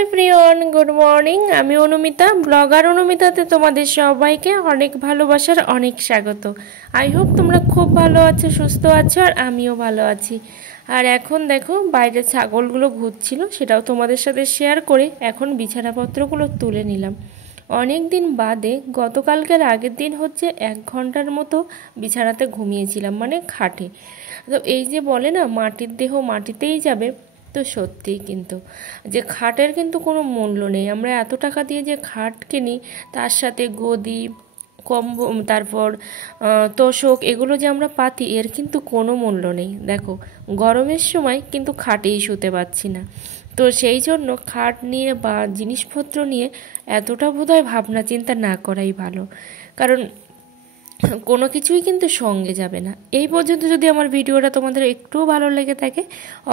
Everyone, good morning. আমি Anumita, blogger অনুমিতাতে তোমাদের সবাইকে অনেক ভালোবাসার অনেক স্বাগত। আই হোপ তোমরা খুব ভালো আছো, সুস্থ আছো, আর আমিও ভালো আছি। আর এখন দেখো বাইরে ছাগলগুলো ঘুরছিল, সেটাও তোমাদের সাথে শেয়ার করে এখন বিছানাপত্রগুলো তুলে নিলাম। অনেক দিন বাদে গতকালকের আগের দিন হচ্ছে 1 ঘন্টার মতো বিছানাতে ঘুমিয়েছিলাম, মানে খাটে। তো এই যে বলে না মাটির দেহ মাটিতেই যাবে, তো সত্যিই কিন্তু যে খাটের কিন্তু কোনো মূল্য নেই। আমরা এত টাকা দিয়ে যে খাট কিনি, তার সাথে গদি, কম্বল, তারপর তোশক, এগুলো যে আমরা পাতি, এর কিন্তু কোনো মূল্য নেই। দেখো গরমের সময় কিন্তু খাটেই শুতে পাচ্ছি না। তো সেই জন্য খাট নিয়ে বা জিনিসপত্র নিয়ে এতটা বোধহয় ভাবনা চিন্তা না করাই ভালো, কারণ কোনো কিছুই কিন্তু সঙ্গে যাবে না। এই পর্যন্ত যদি আমার ভিডিওটা তোমাদের একটুও ভালো লেগে থাকে,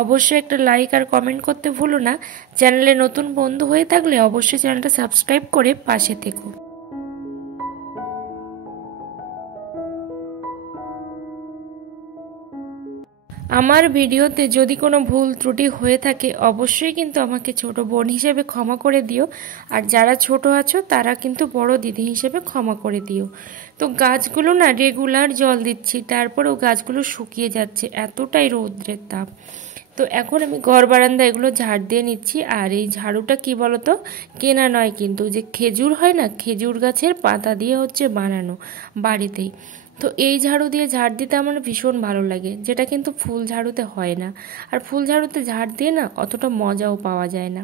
অবশ্যই একটা লাইক আর কমেন্ট করতে ভুলো না। চ্যানেলে নতুন বন্ধু হয়ে থাকলে অবশ্যই চ্যানেলটা সাবস্ক্রাইব করে পাশে থেকো। আমার ভিডিওতে যদি কোনো ভুল ত্রুটি হয়ে থাকে অবশ্যই কিন্তু আমাকে ছোট বোন হিসেবে ক্ষমা করে দিও, আর যারা ছোট আছো তারা কিন্তু বড় দিদি হিসেবে ক্ষমা করে দিও। তো গাছগুলো না রেগুলার জল দিচ্ছি, তারপরেও গাছগুলো শুকিয়ে যাচ্ছে, এতটাই রৌদ্রের তাপ। তো এখন আমি ঘর বারান্দা এগুলো ঝাড় দিয়ে নিচ্ছি। আর এই ঝাড়ুটা কি বলতো, কেনা নয় কিন্তু, যে খেজুর হয় না, খেজুর গাছের পাতা দিয়ে হচ্ছে বানানো বাড়িতেই। তো এই ঝাড়ু দিয়ে ঝাড় দিতে আমার ভীষণ ভালো লাগে, যেটা কিন্তু ফুল ঝাড়ুতে হয় না। আর ফুল ঝাড়ুতে ঝাড় দিয়ে না অতটা মজাও পাওয়া যায় না।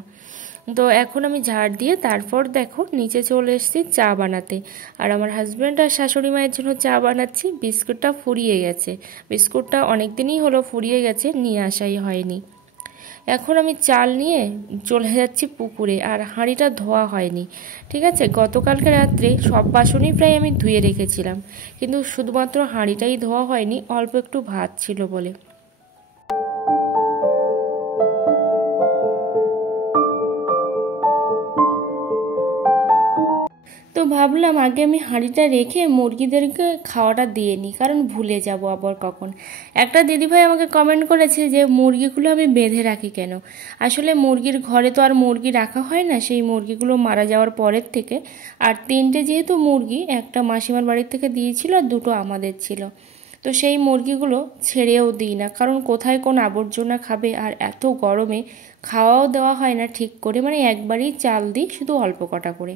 তো এখন আমি ঝাড় দিয়ে তারপর দেখো নিচে চলে এসেছি চা বানাতে। আর আমার হাজব্যান্ড আর শাশুড়ি মায়ের জন্য চা বানাচ্ছি। বিস্কুটটা ফুরিয়ে গেছে, বিস্কুটটা অনেক দিনই হলো ফুরিয়ে গেছে, নিয়ে আসাই হয়নি। এখন আমি চাল নিয়ে চলে যাচ্ছি পুকুরে, আর হাঁড়িটা ধোয়া হয়নি। ঠিক আছে, গতকালকে রাত্রে সব বাসনই প্রায় আমি ধুয়ে রেখেছিলাম, কিন্তু শুধুমাত্র হাঁড়িটাই ধোয়া হয়নি, অল্প একটু ভাত ছিল বলে। তো ভাবলাম আগে আমি হাঁড়িটা রেখে মুরগিদেরকে খাওয়াটা দিয়ে নিই, কারণ ভুলে যাব আবার কখন। একটা দিদিভাই আমাকে কমেন্ট করেছে যে মুরগিগুলো আমি বেঁধে রাখি কেন। আসলে মুরগির ঘরে তো আর মুরগি রাখা হয় না, সেই মুরগিগুলো মারা যাওয়ার পরের থেকে। আর 3টে যেহেতু মুরগি, একটা মাসিমার বাড়ির থেকে দিয়েছিল আর 2টো আমাদের ছিল, তো সেই মুরগিগুলো ছেড়েও দিই না, কারণ কোথায় কোন আবর্জনা খাবে। আর এত গরমে খাওয়াও দেওয়া হয় না ঠিক করে, মানে একবারই চাল দিই, শুধু অল্প কটা করে।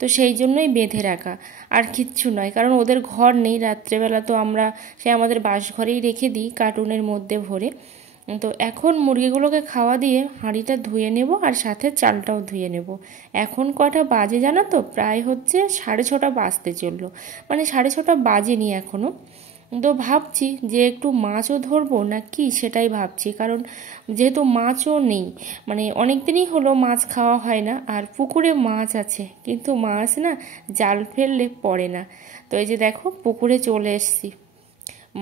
তো সেই জন্যই বেঁধে রাখা, আর কিচ্ছু নয়, কারণ ওদের ঘর নেই। রাত্রেবেলা তো আমরা সে আমাদের বাসঘরেই রেখে দিই কার্টুনের মধ্যে ভরে। তো এখন মুরগিগুলোকে খাওয়া দিয়ে হাঁড়িটা ধুয়ে নেব, আর সাথে চালটাও ধুয়ে নেব। এখন কটা বাজে জানো তো, প্রায় হচ্ছে 6:30 বাজতে চললো, মানে 6:30 বাজেনি এখনও। তো ভাবছি যে একটু মাছও ধরবো না কি, সেটাই ভাবছি, কারণ যেহেতু মাছও নেই, মানে অনেক দিনই হলো মাছ খাওয়া হয় না। আর পুকুরে মাছ আছে, কিন্তু মাছ না জাল ফেললে পড়ে না। তো এই যে দেখো পুকুরে চলে এসেছি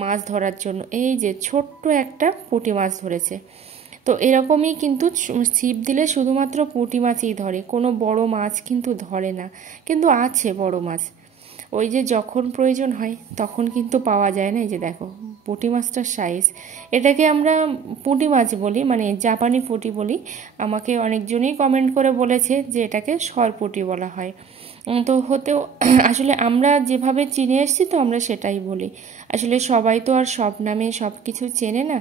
মাছ ধরার জন্য। এই যে ছোট্ট একটা পুঁটি মাছ ধরেছে। তো এরকমই কিন্তু ছিপ দিলে শুধুমাত্র পুঁটি মাছই ধরে, কোনো বড় মাছ কিন্তু ধরে না। কিন্তু আছে বড় মাছ, ওই যে যখন প্রয়োজন হয় তখন কিন্তু পাওয়া যায় না। এই যে দেখো পুঁটি মাছটার সাইজ, এটাকে আমরা পুঁটি মাছ বলি, মানে জাপানি পুঁটি বলি। আমাকে অনেকজনই কমেন্ট করে বলেছে যে এটাকে সরপুঁটি বলা হয়। তো হতেও আসলে আমরা যেভাবে চিনে এসেছি তো আমরা সেটাই বলি। আসলে সবাই তো আর সব নামে সব কিছু চেনে না।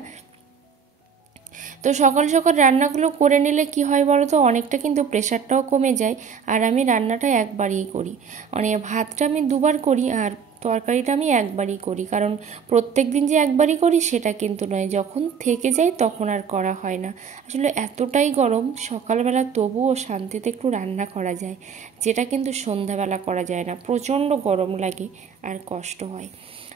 তো সকাল সকাল রান্নাগুলো করে নিলে কি হয় বলো তো, অনেকটা কিন্তু প্রেশারটাও কমে যায়। আর আমি রান্নাটা একবারই করি, মানে ভাতটা আমি 2বার করি, আর তরকারিটা আমি একবারই করি, কারণ প্রত্যেক দিন যে একবারই করি সেটা কিন্তু নয়, যখন থেকে যায় তখন আর করা হয় না। আসলে এতটাই গরম সকালবেলা তবুও শান্তিতে একটু রান্না করা যায়, যেটা কিন্তু সন্ধ্যাবেলা করা যায় না, প্রচণ্ড গরম লাগে আর কষ্ট হয়।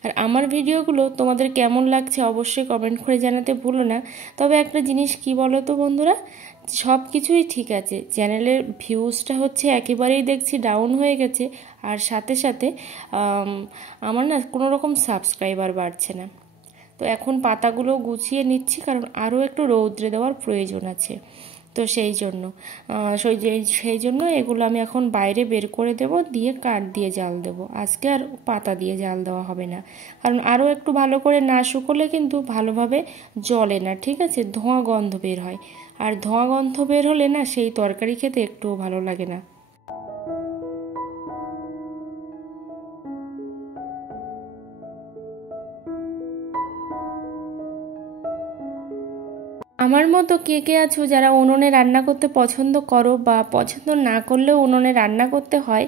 আর আমার ভিডিওগুলো তোমাদের কেমন লাগছে অবশ্যই কমেন্ট করে জানাতে ভুলো না। তবে একটা জিনিস কি বলো তো বন্ধুরা, সব কিছুই ঠিক আছে, চ্যানেলের ভিউজটা হচ্ছে একেবারেই দেখছি ডাউন হয়ে গেছে, আর সাথে সাথে আমার না কোনো রকম সাবস্ক্রাইবার বাড়ছে না। তো এখন পাতাগুলো গুছিয়ে নিচ্ছি, কারণ আরও একটু রৌদ্রে দেওয়ার প্রয়োজন আছে। তো সেই জন্য এগুলো আমি এখন বাইরে বের করে দেব, দিয়ে কাঠ দিয়ে জাল দেব। আজকে আর পাতা দিয়ে জাল দেওয়া হবে না, কারণ আরও একটু ভালো করে না শুকোলে কিন্তু ভালোভাবে জ্বলে না, ঠিক আছে, ধোঁয়া গন্ধ বের হয়। আর ধোঁয়া গন্ধ বের হলে না সেই তরকারি খেতে একটুও ভালো লাগে না। আমার মতো কে কে আছো যারা উনুনে রান্না করতে পছন্দ করো বা পছন্দ না করলেও উনুনে রান্না করতে হয়,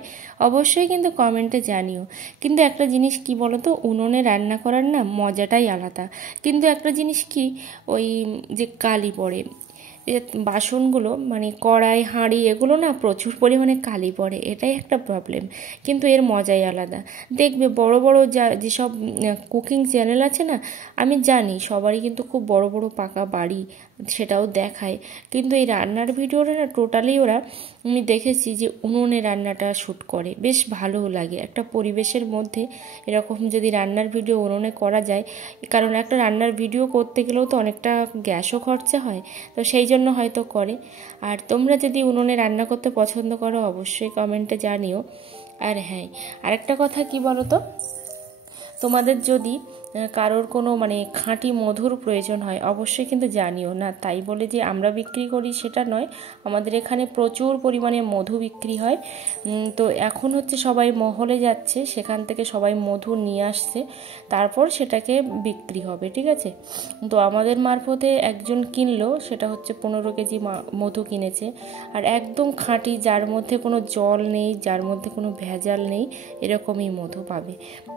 অবশ্যই কিন্তু কমেন্টে জানিও। কিন্তু একটা জিনিস কি বলো তো, উনুনে রান্না করার না মজাটাই আলাদা। কিন্তু একটা জিনিস কি, ওই যে কালি পড়ে, বাসনগুলো মানে কড়াই হাঁড়ি এগুলো না প্রচুর পরিমাণে কালি পড়ে, এটাই একটা প্রবলেম। কিন্তু এর মজাই আলাদা। দেখবে বড় বড় যেসব কুকিং চ্যানেল আছে না, আমি জানি সবারই কিন্তু খুব বড় বড় পাকা বাড়ি, সেটাও দেখায়। কিন্তু এই রান্নার ভিডিওটা না টোটালি ওরা, আমি দেখেছি যে উনুনে রান্নাটা শ্যুট করে, বেশ ভালোও লাগে। একটা পরিবেশের মধ্যে এরকম যদি রান্নার ভিডিও উনুনে করা যায়, কারণ একটা রান্নার ভিডিও করতে গেলেও তো অনেকটা গ্যাসও খরচা হয়, তো সেই জন্য হয়তো করে। আর তোমরা যদি উনুনে রান্না করতে পছন্দ করো অবশ্যই কমেন্টে জানিও। আর হ্যাঁ, আরেকটা কথা কি বলো তো, তোমাদের যদি কারোর কোনো মানে খাঁটি মধুর প্রয়োজন হয় অবশ্যই কিন্তু জানিও। না তাই বলে যে আমরা বিক্রি করি সেটা নয়, আমাদের এখানে প্রচুর পরিমাণে মধু বিক্রি হয়। তো এখন হচ্ছে সবাই মহলে যাচ্ছে, সেখান থেকে সবাই মধু নিয়ে আসছে, তারপর সেটাকে বিক্রি হবে, ঠিক আছে। তো আমাদের মারফতে একজন কিনলো, সেটা হচ্ছে 15 কেজি মধু কিনেছে, আর একদম খাঁটি, যার মধ্যে কোনো জল নেই, যার মধ্যে কোনো ভেজাল নেই, এরকমই মধু পাবে।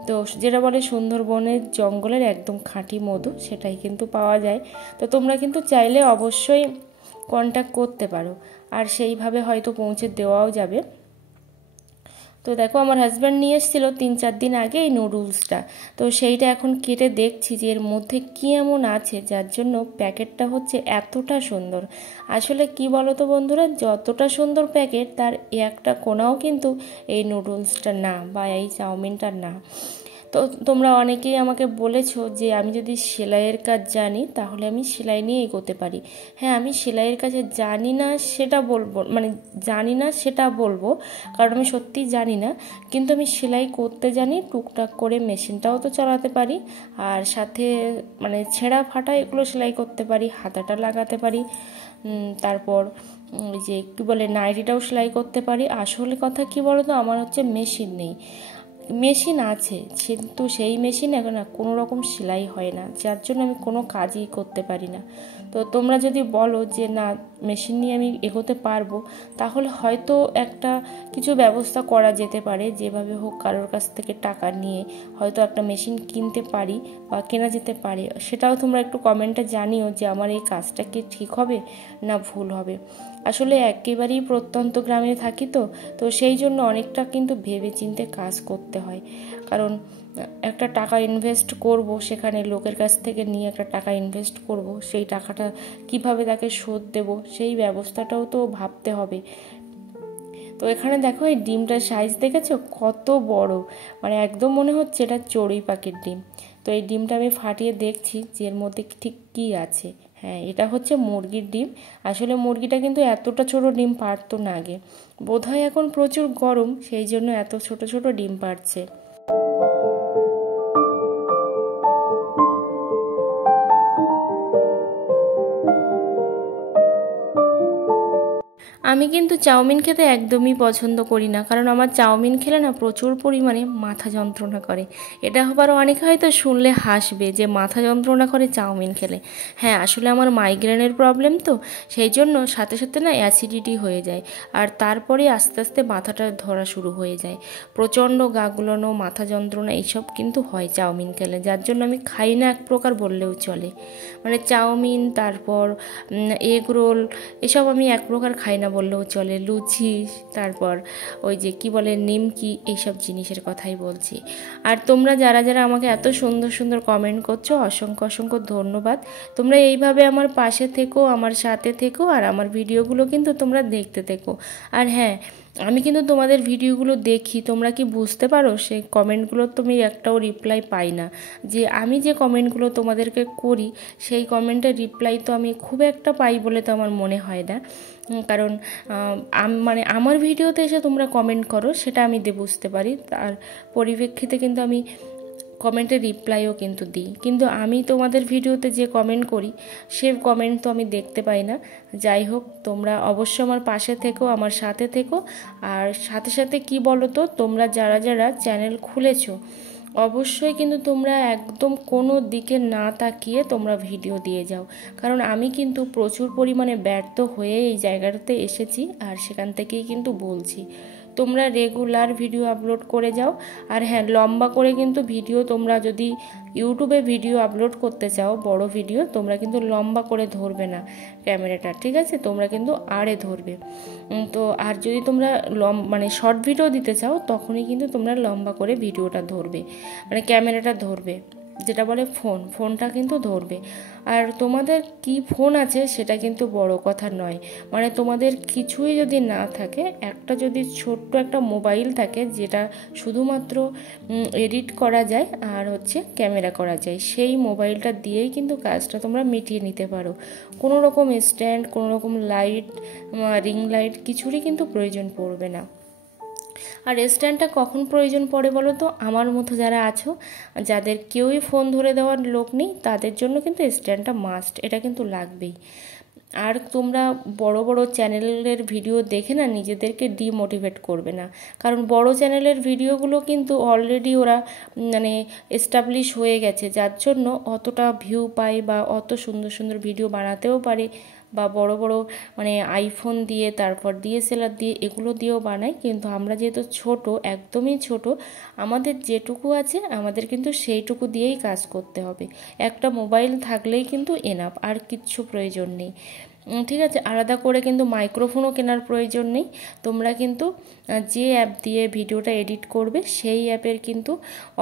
তো যেটা বলে সুন্দরবনের জঙ্গলের একদম খাঁটি মধু, সেটাই কিন্তু পাওয়া যায়। তো তোমরা কিন্তু চাইলে অবশ্যই কন্ট্যাক্ট করতে পারো, আর সেইভাবে হয়তো পৌঁছে দেওয়াও যাবে। তো দেখো আমার হাজব্যান্ড নিয়ে এসেছিল 3-4 দিন আগে এই নুডলসটা, তো সেইটা এখন কেটে দেখছি যে এর মধ্যে কী এমন আছে যার জন্য প্যাকেটটা হচ্ছে এতটা সুন্দর। আসলে কি বলো তো বন্ধুরা, যতটা সুন্দর প্যাকেট তার একটা কোনাও কিন্তু এই নুডলসটা না বা এই চাউমিনটার না। তো তোমরা অনেকেই আমাকে বলেছো যে আমি যদি সেলাইয়ের কাজ জানি তাহলে আমি সেলাই নিয়ে এগোতে পারি। হ্যাঁ, আমি সেলাইয়ের কাছে জানি না সেটা বলবো, মানে জানি না সেটা বলবো, কারণ আমি সত্যিই জানি না। কিন্তু আমি সেলাই করতে জানি, টুকটাক করে মেশিনটাও তো চালাতে পারি, আর সাথে মানে ছেঁড়া ফাটা এগুলো সেলাই করতে পারি, হাতাটা লাগাতে পারি, তারপর ওই যে কী বলে নাইটিটাও সেলাই করতে পারি। আসলে কথা কি বলো তো, আমার হচ্ছে মেশিন নেই। মেশিন আছে কিন্তু সেই মেশিনে এখন না কোনো রকম সেলাই হয় না, যার জন্য আমি কোনো কাজই করতে পারি না। তো তোমরা যদি বলো যে না মেশিন নিয়ে আমি এগোতে পারবো, তাহলে হয়তো একটা কিছু ব্যবস্থা করা যেতে পারে, যেভাবে হোক কারোর কাছ থেকে টাকা নিয়ে হয়তো একটা মেশিন কিনতে পারি বা কেনা যেতে পারে। সেটাও তোমরা একটু কমেন্টে জানিও যে আমার এই কাজটা কি ঠিক হবে না ভুল হবে। আসলে একেবারেই প্রত্যন্ত গ্রামে থাকি, তো সেই জন্য অনেকটা কিন্তু ভেবে চিন্তে কাজ করতে হয়। কারণ একটা টাকা ইনভেস্ট করব, সেখানে লোকের কাছ থেকে নিয়ে একটা টাকা ইনভেস্ট করব, সেই টাকাটা কিভাবে তাকে শোধ দেব সেই ব্যবস্থাটাও তো ভাবতে হবে। তো এখানে দেখো এই ডিমটার সাইজ দেখেছো কত বড়, মানে একদম মনে হচ্ছে এটা চড়ুই পাখির ডিম। তো এই ডিমটা আমি ফাটিয়ে দেখছি যে এর মধ্যে ঠিক কী আছে। হ্যাঁ, এটা হচ্ছে মুরগির ডিম। আসলে মুরগিটা কিন্তু এতটা ছোট ডিম পারতো না আগে, বোধহয় এখন প্রচুর গরম সেই জন্য এত ছোট ছোট ডিম পারছে। আমি কিন্তু চাউমিন খেতে একদমই পছন্দ করি না, কারণ আমার চাউমিন খেলে না প্রচুর পরিমাণে মাথা যন্ত্রণা করে। এটা আবার অনেকে হয়তো শুনলে হাসবে যে মাথা যন্ত্রণা করে চাউমিন খেলে। হ্যাঁ, আসলে আমার মাইগ্রেনের প্রবলেম, তো সেই জন্য সাথে সাথে না অ্যাসিডিটি হয়ে যায়, আর তারপরে আস্তে আস্তে মাথাটা ধরা শুরু হয়ে যায়, প্রচণ্ড গা গুলানো, মাথা যন্ত্রণা এইসব কিন্তু হয় চাউমিন খেলে, যার জন্য আমি খাই না এক প্রকার বললেও চলে। মানে চাউমিন, তারপর এগ রোল, এসব আমি এক প্রকার খাই না বললেও চলে। লুচি, তারপর ওই যে কি বলে নিমকি, এইসব জিনিসের কথাই বলছি। আর তোমরা যারা যারা আমাকে এত সুন্দর সুন্দর কমেন্ট করছো, অসংখ্য অসংখ্য ধন্যবাদ। তোমরা এইভাবে আমার পাশে থেকো, আমার সাথে থেকো, আর আমার ভিডিওগুলো কিন্তু তোমরা দেখতে থেকো। আর হ্যাঁ, আমি কিন্তু তোমাদের ভিডিওগুলো দেখি, তোমরা কি বুঝতে পারো সেই কমেন্টগুলো তুমি একটাও রিপ্লাই পাই না। যে আমি যে কমেন্টগুলো তোমাদেরকে করি সেই কমেন্টের রিপ্লাই তো আমি খুব একটা পাই বলে তো আমার মনে হয় না, কারণ মানে আমার ভিডিওতে এসে তোমরা কমেন্ট করো সেটা আমি বুঝতে পারি, তার পরিপ্রেক্ষিতে কিন্তু আমি কমেন্টের রিপ্লাইও কিন্তু দিই, কিন্তু আমি তোমাদের ভিডিওতে যে কমেন্ট করি সে কমেন্ট তো আমি দেখতে পাই না। যাই হোক, তোমরা অবশ্যই আমার পাশে থেকো, আমার সাথে থেকো। আর সাথে সাথে কি বলো তো, তোমরা যারা যারা চ্যানেল খুলেছো অবশ্যই কিন্তু তোমরা একদম কোনো দিকে না তাকিয়ে তোমরা ভিডিও দিয়ে যাও, কারণ আমি কিন্তু প্রচুর পরিমাণে ব্যর্থ হয়ে এই জায়গাটাতে এসেছি, আর সেখান থেকেই কিন্তু বলছি তোমরা রেগুলার ভিডিও আপলোড করে যাও। আর হ্যাঁ, লম্বা করে কিন্তু ভিডিও তোমরা যদি ইউটিউবে ভিডিও আপলোড করতে চাও, বড় ভিডিও, তোমরা কিন্তু লম্বা করে ধরবে না ক্যামেরাটা, ঠিক আছে? তোমরা কিন্তু আড়ে ধরবে। তো আর যদি তোমরা মানে শর্ট ভিডিও দিতে চাও তখনই কিন্তু তোমরা লম্বা করে ভিডিওটা ধরবে, মানে ক্যামেরাটা ধরবে, যেটা বলে ফোনটা কিন্তু ধরবে। আর তোমাদের কি ফোন আছে সেটা কিন্তু বড় কথা নয়, মানে তোমাদের কিছুই যদি না থাকে, একটা যদি ছোট্ট একটা মোবাইল থাকে যেটা শুধুমাত্র এডিট করা যায় আর হচ্ছে ক্যামেরা করা যায়, সেই মোবাইলটা দিয়েই কিন্তু কাজটা তোমরা মিটিয়ে নিতে পারো। কোনো রকম স্ট্যান্ড, কোনো রকম লাইট, রিং লাইট কিছুরই কিন্তু প্রয়োজন পড়বে না। আর স্ট্যান্ডটা কখন প্রয়োজন পড়ে বলো তো? আমার মতো যারা আছো, যাদের কেউই ফোন ধরে দেওয়ার লোক নেই, তাদের জন্য কিন্তু স্ট্যান্ডটা মাস্ট, এটা কিন্তু লাগবেই। আর তোমরা বড় বড় চ্যানেলের ভিডিও দেখে না নিজেদেরকে ডিমোটিভেট করবে না, কারণ বড় চ্যানেলের ভিডিওগুলো কিন্তু অলরেডি ওরা মানে এস্টাবলিশ হয়ে গেছে, যার জন্য অতটা ভিউ পায় বা অত সুন্দর সুন্দর ভিডিও বানাতেও পারে, বা বড় বড় মানে আইফোন দিয়ে, তারপর ডিএসএলআর দিয়ে, এগুলো দিয়েও বানায়। কিন্তু আমরা যেহেতু ছোট, একদমই ছোট, আমাদের যেটুকু আছে আমাদের কিন্তু সেইটুকু দিয়েই কাজ করতে হবে। একটা মোবাইল থাকলেই কিন্তু এনাফ, আর কিচ্ছু প্রয়োজন নেই, ঠিক আছে? আলাদা করে কিন্তু মাইক্রোফোনও কেনার প্রয়োজন নেই। তোমরা কিন্তু যে অ্যাপ দিয়ে ভিডিওটা এডিট করবে সেই অ্যাপের কিন্তু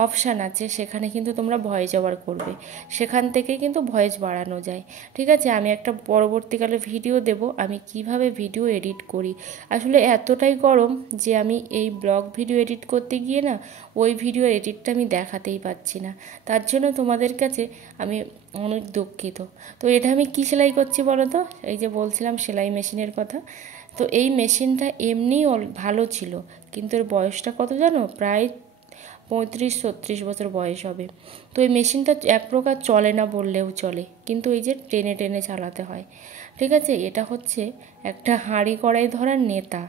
অপশান আছে, সেখানে কিন্তু তোমরা ভয়েস ওভার করবে, সেখান থেকে কিন্তু ভয়েস বাড়ানো যায়, ঠিক আছে? আমি একটা পরবর্তীকালে ভিডিও দেব আমি কিভাবে ভিডিও এডিট করি। আসলে এতটাই গরম যে আমি এই ব্লগ ভিডিও এডিট করতে গিয়ে না ওই ভিডিও এডিটটা আমি দেখাতেই পাচ্ছি না, তার জন্য তোমাদের কাছে আমি অনেক দুঃখিত। তো এটা আমি কি সেলাই করছি বলো তো? এই যে বলছিলাম সেলাই মেশিনের কথা, তো এই মেশিনটা এমনিই ভালো ছিল, কিন্তু এর বয়সটা কত জানো? প্রায় 35-36 বছর বয়স হবে। তো এই মেশিনটা এক প্রকার চলে না বললেও চলে, কিন্তু এই যে টেনে টেনে চালাতে হয়, ঠিক আছে? এটা হচ্ছে একটা হাঁড়ি কড়াই ধরার নেতা।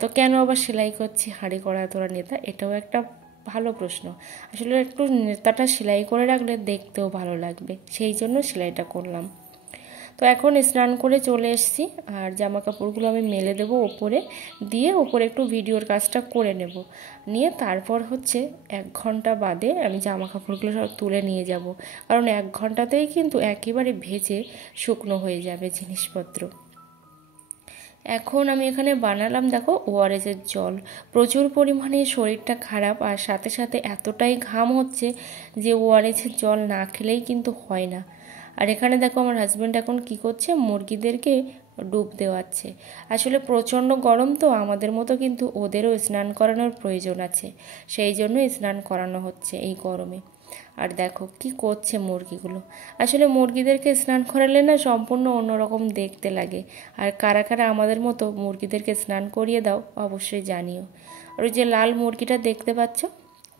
তো কেন আবার সেলাই করছি হাঁড়ি কড়াই ধরার নেতা? এটাও একটা ভালো প্রশ্ন। আসলে একটু নেতাটা সেলাই করে রাখলে দেখতেও ভালো লাগবে, সেই জন্য সেলাইটা করলাম। তো এখন স্নান করে চলে এসেছি, আর জামা কাপড়গুলো আমি মেলে দেবো ওপরে, দিয়ে ওপরে একটু ভিডিওর কাজটা করে নেব, নিয়ে তারপর হচ্ছে 1 ঘন্টা বাদে আমি জামা কাপড়গুলো সব তুলে নিয়ে যাব, কারণ 1 ঘন্টাতেই কিন্তু একেবারে ভেজে শুকনো হয়ে যাবে জিনিসপত্র। এখন আমি এখানে বানালাম দেখো ওআরএসের জল। প্রচুর পরিমাণে শরীরটা খারাপ, আর সাথে সাথে এতটাই ঘাম হচ্ছে যে ওআরএসের জল না খেলেই কিন্তু হয় না। আর এখানে দেখো আমার হাজব্যান্ড এখন কি করছে, মুরগিদেরকে ডুব দেওয়াচ্ছে। আসলে প্রচণ্ড গরম, তো আমাদের মতো কিন্তু ওদেরও স্নান করানোর প্রয়োজন আছে, সেই জন্য স্নান করানো হচ্ছে এই গরমে। আর দেখো কি করছে মুরগিগুলো। আসলে মুরগিদেরকে স্নান করালে না সম্পূর্ণ অন্যরকম দেখতে লাগে। আর কারা কারা আমাদের মতো মুরগিদেরকে স্নান করিয়ে দাও অবশ্যই জানিও। আর ওই যে লাল মুরগিটা দেখতে পাচ্ছ,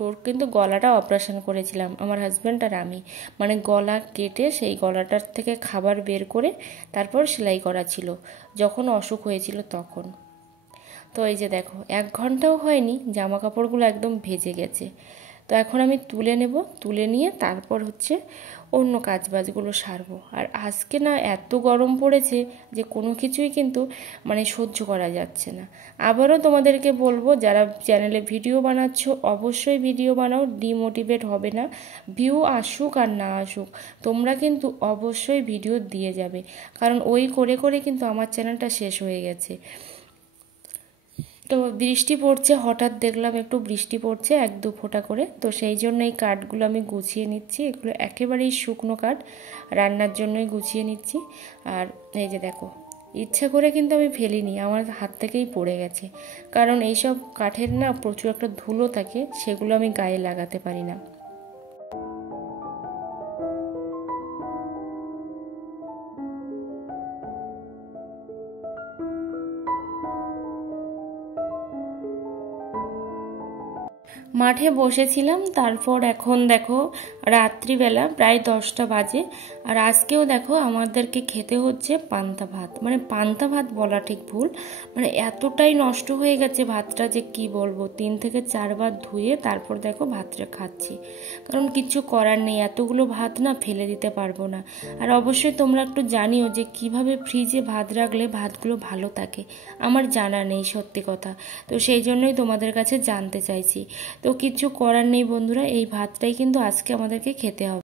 ওর কিন্তু গলাটা অপারেশন করেছিলাম আমার হাজব্যান্ড আর আমি, মানে গলা কেটে সেই গলাটার থেকে খাবার বের করে তারপর সেলাই করা ছিল, যখন অসুখ হয়েছিল তখন। তো এই যে দেখো 1 ঘন্টাও হয়নি জামা কাপড়গুলো একদম ভেজে গেছে। তো এখন আমি তুলে নেব, তুলে নিয়ে তারপর হচ্ছে অন্য কাজবাজগুলো সারবো। আর আজকে না এত গরম পড়েছে যে কোনো কিছুই কিন্তু মানে সহ্য করা যাচ্ছে না। আবারও তোমাদেরকে বলবো, যারা চ্যানেলে ভিডিও বানাচ্ছ অবশ্যই ভিডিও বানাও, ডিমোটিভেট হবে না। ভিউ আসুক আর না আসুক তোমরা কিন্তু অবশ্যই ভিডিও দিয়ে যাবে, কারণ ওই করে করে কিন্তু আমার চ্যানেলটা শেষ হয়ে গেছে। তো বৃষ্টি পড়ছে, হঠাৎ দেখলাম একটু বৃষ্টি পড়ছে 1-2 ফোঁটা করে, তো সেই জন্য এই কাঠগুলো আমি গুছিয়ে নিচ্ছি। এগুলো একেবারেই শুকনো কাঠ, রান্নার জন্যই গুছিয়ে নিচ্ছি। আর এই যে দেখো, ইচ্ছা করে কিন্তু আমি ফেলিনি, আমার হাত থেকেই পড়ে গেছে, কারণ এইসব কাঠের না প্রচুর একটা ধুলো থাকে, সেগুলো আমি গায়ে লাগাতে পারি না। মাঠে বসেছিলাম, তারপর এখন দেখো রাত্রিবেলা প্রায় 10টা বাজে। আর আজকেও দেখো আমাদেরকে খেতে হচ্ছে পান্তা ভাত, মানে পান্তা ভাত বলা ঠিক ভুল, মানে এতটাই নষ্ট হয়ে গেছে ভাতটা যে কি বলবো, 3 থেকে 4 বার ধুয়ে তারপর দেখো ভাতটা খাচ্ছি, কারণ কিছু করার নেই, এতগুলো ভাত না ফেলে দিতে পারবো না। আর অবশ্যই তোমরা একটু জানিও যে কিভাবে ফ্রিজে ভাত রাখলে ভাতগুলো ভালো থাকে, আমার জানা নেই সত্যি কথা, তো সেই জন্যই তোমাদের কাছে জানতে চাইছি। তো কিছু করার নেই বন্ধুরা, এই ভাতটাই কিন্তু আজকে আমাদেরকে খেতে হবে।